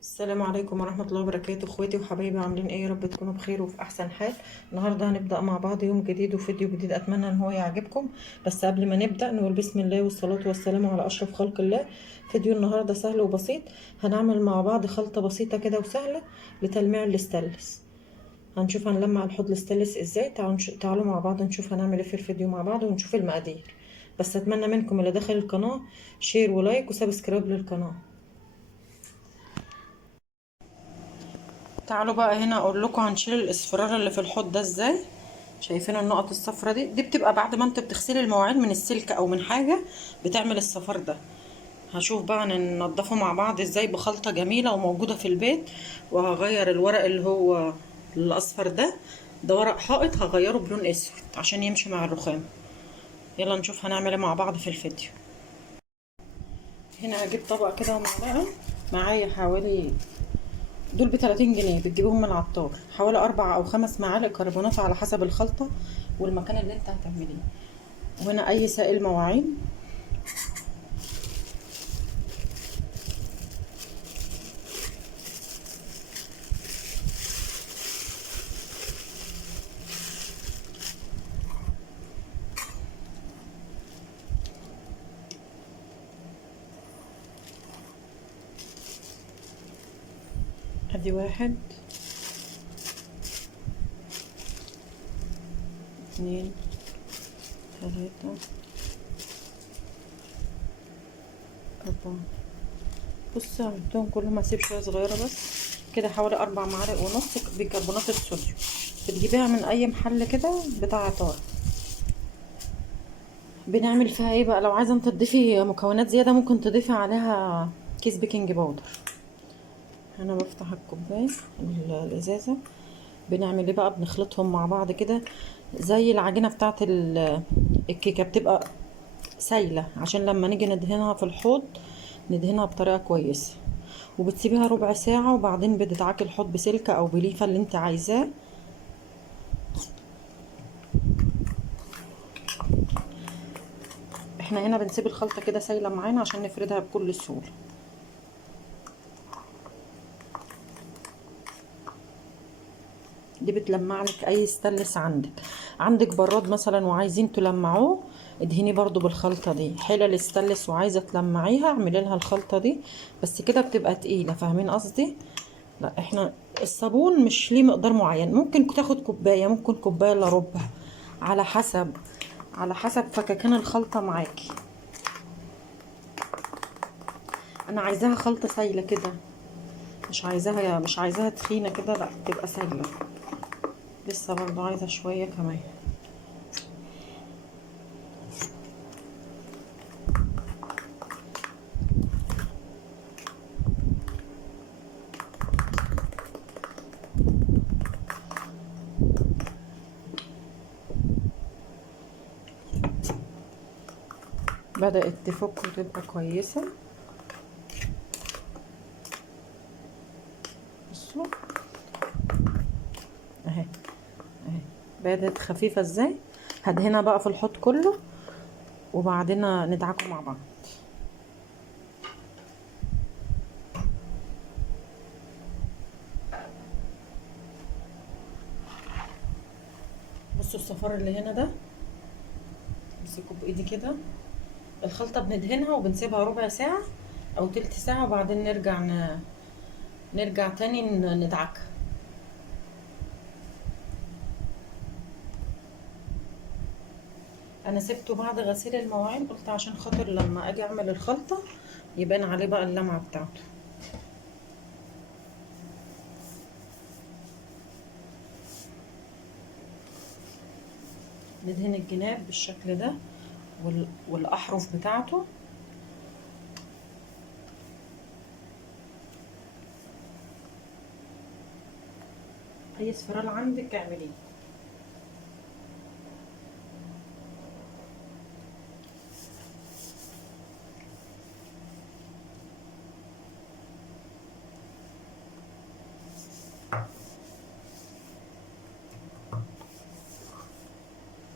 السلام عليكم ورحمة الله وبركاته، اخواتي وحبايبي، عاملين ايه؟ يا رب تكونوا بخير وفي احسن حال. النهارده هنبدأ مع بعض يوم جديد وفيديو جديد، اتمنى ان هو يعجبكم. بس قبل ما نبدأ نقول بسم الله والصلاة والسلام على اشرف خلق الله. فيديو النهارده سهل وبسيط، هنعمل مع بعض خلطة بسيطة كده وسهلة لتلميع الاستانلس. هنشوف هنلمع الحوض الاستانلس ازاي. تعالوا مع بعض نشوف هنعمل ايه في الفيديو مع بعض ونشوف المقادير. بس اتمنى منكم اللي داخل القناة شير ولايك وسبسكرايب للقناة. تعالوا بقى هنا اقول لكم هنشيل الاصفرار اللي في الحوض ده ازاي. شايفين النقط الصفرا دي بتبقى بعد ما انت بتغسلي المواعين من السلك او من حاجه بتعمل الصفار ده. هشوف بقى ننضفه مع بعض ازاي بخلطه جميله وموجوده في البيت. وهغير الورق اللي هو الاصفر ده ورق حائط، هغيره بلون اسود عشان يمشي مع الرخام. يلا نشوف هنعمل ايه مع بعض في الفيديو. هنا هجيب طبق كده ومعلقه. معايا حوالي، دول ب30 جنيه، بتجيبهم من العطار، حوالي 4 أو 5 معالق كربونات على حسب الخلطة والمكان اللي انت هتعمليه. وهنا اي سائل مواعين. ادي 1 2 3 4. بص عملتهم كلهم، هسيب شوية صغيرة بس كده، حوالي 4 معالق ونص بيكربونات الصوديوم. بتجيبيها من اي محل كده بتاع عطار. بنعمل فيها ايه بقى؟ لو عايزه انت تضيفي مكونات زياده ممكن تضيفي عليها كيس بيكنج باودر. انا بفتح الكوبايه الازازه. بنعمل ايه بقى؟ بنخلطهم مع بعض كده زي العجينه بتاعه الكيكه، بتبقى سايله عشان لما نيجي ندهنها في الحوض ندهنها بطريقه كويسه. وبتسيبيها ربع ساعه وبعدين بتدعكي الحوض بسلكه او بليفه اللي انت عايزاه. احنا هنا بنسيب الخلطه كده سايله معانا عشان نفردها بكل سهوله. دي بتلمع لك اي ستانلس عندك براد مثلا وعايزين تلمعوه، ادهني برضو بالخلطه دي. حلل ستانلس وعايزه تلمعيها اعملي لها الخلطه دي، بس كده بتبقى تقيله، فاهمين قصدي؟ لا احنا الصابون مش ليه مقدار معين، ممكن تاخد كوبايه، ممكن كوبايه الا ربع، على حسب فككان الخلطه معاكي. انا عايزاها خلطه سايله كده، مش عايزاها تخينه كده، لا تبقى سايله. لسه برضو عايزه شويه كمان. بدأت تفك وتبقى كويسة. بصوا اهي، اهي بدأت خفيفة ازاي. هدهنها بقى في الحوض كله وبعدين ندعكه مع بعض. بصوا الصفار اللي هنا ده، امسكه بايدي كده. الخلطة بندهنها وبنسيبها ربع ساعة او تلت ساعة وبعدين نرجع تاني ندعكها. انا سبته بعد غسيل المواعين، قلت عشان خاطر لما اجي اعمل الخلطة يبان عليه بقى اللمعة بتاعته. ندهن الجناب بالشكل ده والاحرف بتاعته. اي اسفرال عندك اعمليه.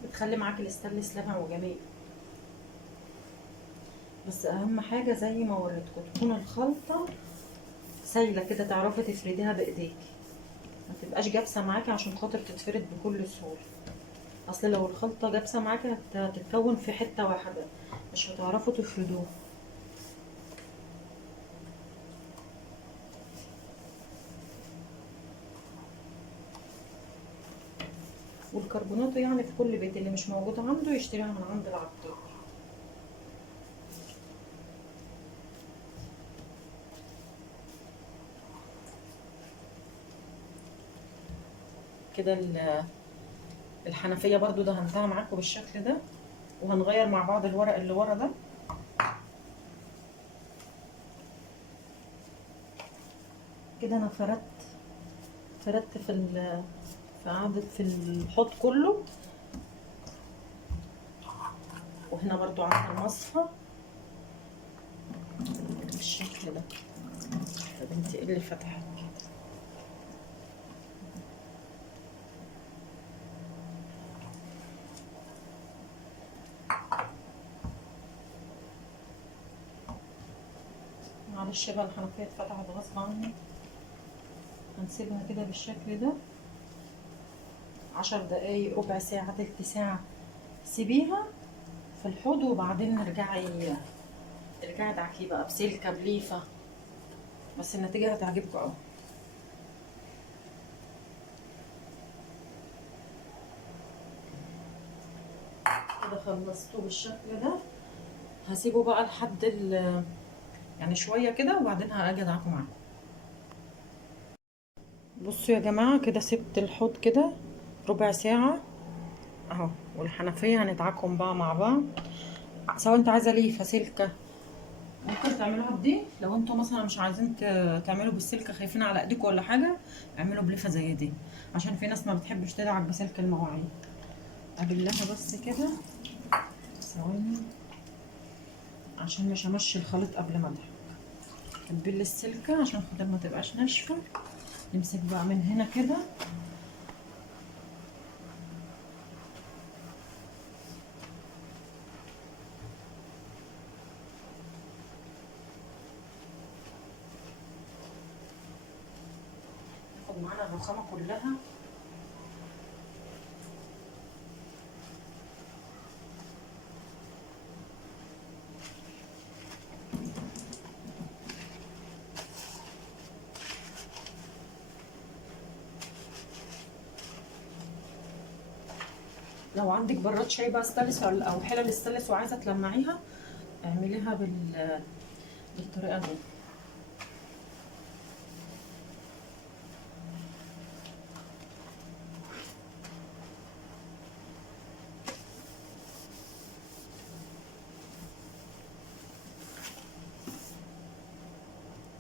بتخلي معاكي الاستانلس لمع وجميل. بس اهم حاجه زي ما وريتكم تكون الخلطه سايله كده، تعرفي تفرديها بايديكي، ما تبقاش جابسه معاكي عشان خاطر تتفرد بكل سهوله. اصل لو الخلطه جابسه معاكي هتتكون في حته واحده، مش هتعرفوا تفردوها. والكربونات يعني في كل بيت، اللي مش موجود عنده يشتريها من عند العطار. كده الحنفيه برضو دهنتها معاكم بالشكل ده، وهنغير مع بعض الورق اللي ورا ده. كده انا فردت في الحوض كله، وهنا برضو عند المصفى بالشكل ده. طب انت ايه اللي فتحت كده؟ معلش بقى الحنفيه اتفتحت غصب عني. هنسيبها كده بالشكل ده 10 دقايق، ربع ساعه، تلت ساعه، سيبيها في الحوض، وبعدين ارجعي دعكيه بقى بسلكه بليفه، بس النتيجه هتعجبكم قوي. كده خلصته بالشكل ده. هسيبه بقى لحد يعني شويه كده، وبعدين هاجي ادعكه معاكم. بصوا يا جماعه، كده سبت الحوض كده ربع ساعه اهو، والحنفيه هندعكهم بقى مع بعض. سواء انت عايزه ليفه سلكه ممكن تعملوها بدي، لو انتوا مثلا مش عايزين تعملوا بالسلكه، خايفين على ايديكم ولا حاجه، اعملوا بليفه زي دي، عشان في ناس ما بتحبش تدعك بسلك المواعين. ابلها بس كده ثواني عشان مش همشي الخليط قبل ما ادعك. ابل السلكه عشان خاطر ما تبقاش ناشفه. نمسك بقى من هنا كده، ناخد معانا الرخامه كلها. لو عندك براد شاي بقى ستانلس او حلل ستانلس وعايزه تلمعيها، اعمليها بالطريقه دي.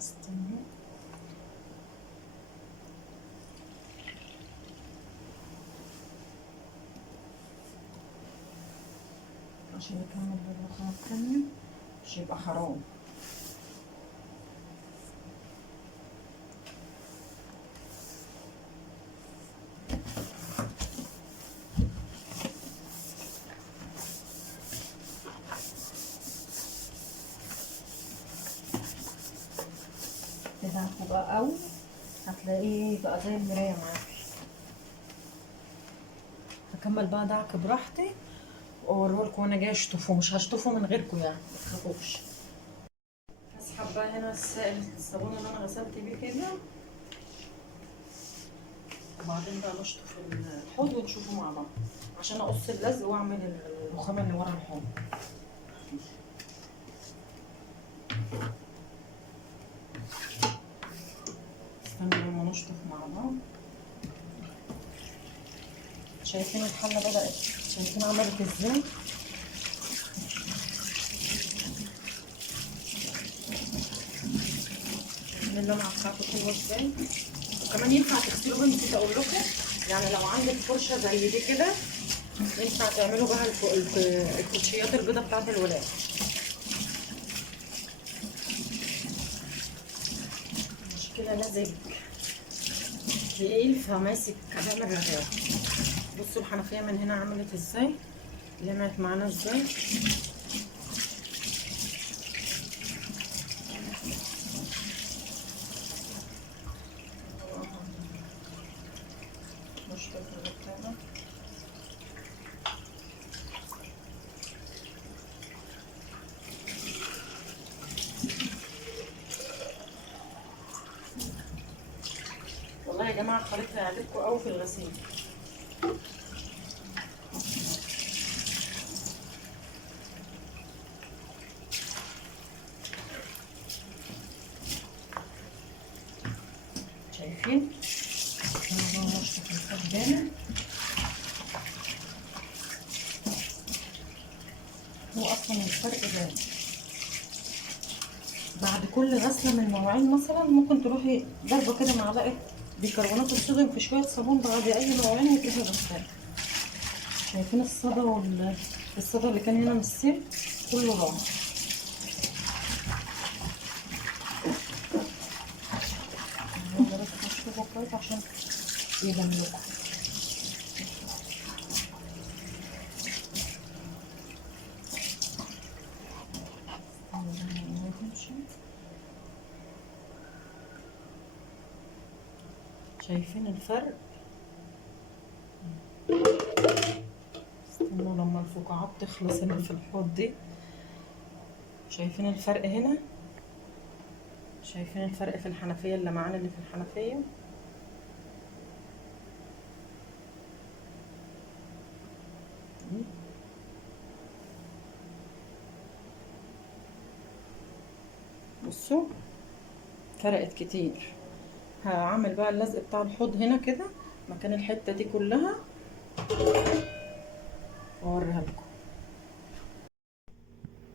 استني عشان نكمل بالرخامه التانيه، مش يبقى حرام. تدعكوا بقى قوي، هتلاقيه بقى زي المرايه معاكي. هكمل بقى دعك براحتي واوريهولكوا وانا جايه اشطفه، مش هشطفه من غيركم يعني، متخافوش. هسحب بقى هنا السائل الصابون اللي انا غسلت بيه كده، وبعدين بقى نشطف الحوض ونشوفه مع بعض، عشان اقص اللزق واعمل الرخامه اللي ورا الحوض. استنوا لما نشطف مع بعض. شايفين الحله بدات، شايفين عملت ازاي؟ شايفين اللمعه بتاعته حلوه ازاي؟ وكمان ينفع تغسلوا بيها، نسيت اقول لكم، يعني لو عندك فرشه زي دي كده ينفع تعملوا بها الكوتشيات البيضه بتاعت الولاد. مش كده لازق تقيل فماسك كلام الرغاوي. بصوا الحنفيه من هنا عملت ازاي، لمعت معانا ازاي. يا جماعه الخليط هيعجبكم قوي في الغسيل. شايفين انا بشطف الحوض جامد. هو اصلا الفرق ده بعد كل غسله من مواعين مثلا ممكن تروحي ضربه كده معلقه بيكربونات الصوديوم في شويه صابون بعد اي مواعين وتروحي غساله. شايفين الصدى الصدى اللي كان هنا من السيل كله راح. بس هشطفه كويس عشان يبان لكم. شايفين الفرق؟ استنوا لما الفقاعات تخلص اللي في الحوض دي. شايفين الفرق هنا؟ شايفين الفرق في الحنفية اللمعان اللي في الحنفية؟ بصوا فرقت كتير. هعمل بقى اللزق بتاع الحوض هنا كده مكان الحتة دي كلها واوريها لكم.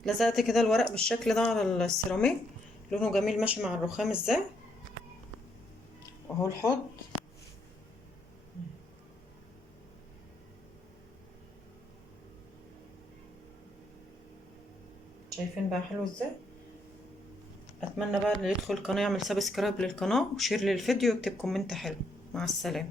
لزقت كده الورق بالشكل ده على السيراميك، لونه جميل ماشي مع الرخام ازاي. واهو الحوض شايفين بقى حلو ازاي. اتمنى بقى اللي يدخل القناه يعمل سبسكرايب للقناه وشير للفيديو ويكتب كومنت حلو. مع السلامه.